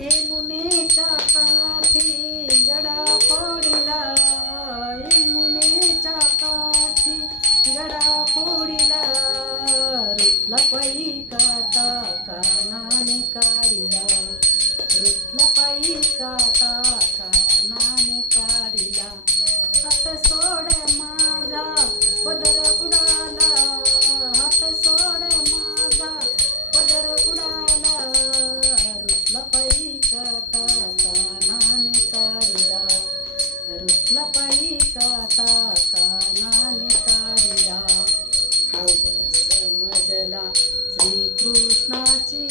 यमुनेच्या काठी गडा फोडिला, यमुनेच्या काठी गडा फोडिला, रुतला पायी काटा कानाने काढिला, रुतला पायी काटा कानाने काढिला. हात सोड माझा पदर उडाला, हात सोड माझा पदर उडाला, रुतला पायी काटा कानाने काढिला, रुतला पायी काटा कानाने काढिला. हवस मजला श्रीकृष्णाची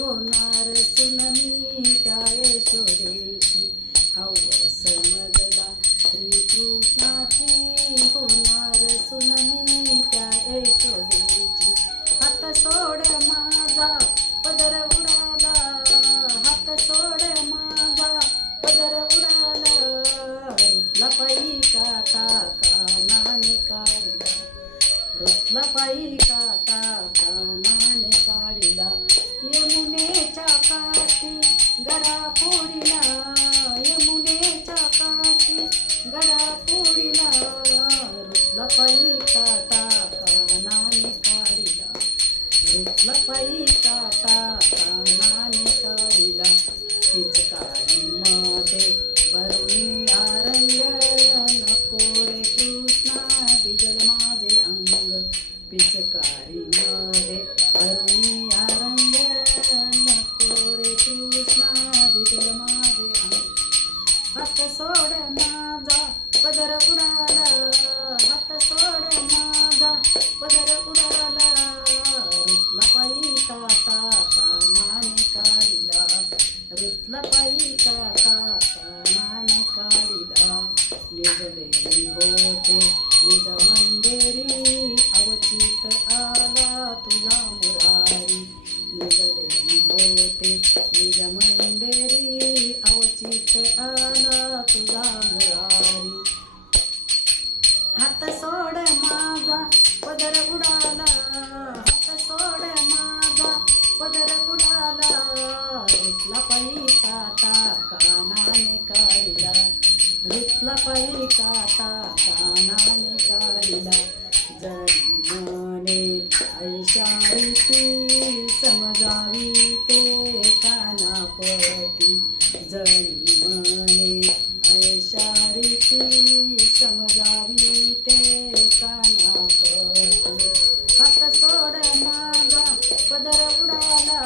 होणार सुनमी त्या यशोदेची, हवस मजला श्रीकृष्णाची होणार सुनमी त्या यशोदेची. हात सोड माझा पदर उडाला, हात सोड माझा पदर उडाला, रुतला पायी काटा कानाने काढिला, रुतला पायी काटा कानाने काढिला. यमुनेच्या काठी गडा फोडिला, यमुनेच्या काठी गडा फोडिला, रुतला पायी काटा कानाने काढिला, रुतला पायी काटा कानाने काढिला. पिचकारी मध्ये भरुणी आरंग, नको रे कृष्णा भिजल माझे अंग, पिचकारी मध्ये भरुणी आरंग, नको रे कृष्णा भिजल माझे अंग. हात सोड माझा पदर उडाला, हात सोड माझा पदर उडाला, रुतला पायी काटा कानाने काढिला, रुतला पायी काटा कानाने काढिला. निजलेली होते निज मंदिरी, अवचित आला तुझा मुरारी, निजलेली होते निज मंदिरी, अवचित आला तुझा मुरारी. हात सोड माझा पदर उडाला, हात सोड माझा पदर उडाला, रुतला पायी काटा कानाने काढिला, रुतला पायी काटा कानाने काढिला. जरी मने ऐशारीती समजावी ते कानापती, जरी मने ऐशारीती समजावी ते कानापती. हात सोड माझा पदर उडाला,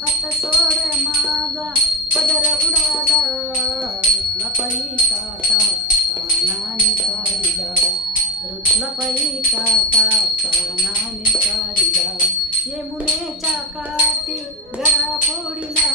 हात सोड माझा पदर उडाला, रुतला पायी काटा कानाने काढिला, रुतला पायी काटा कानाने काढिला. यमुनेच्या काठी गडा फोडिला,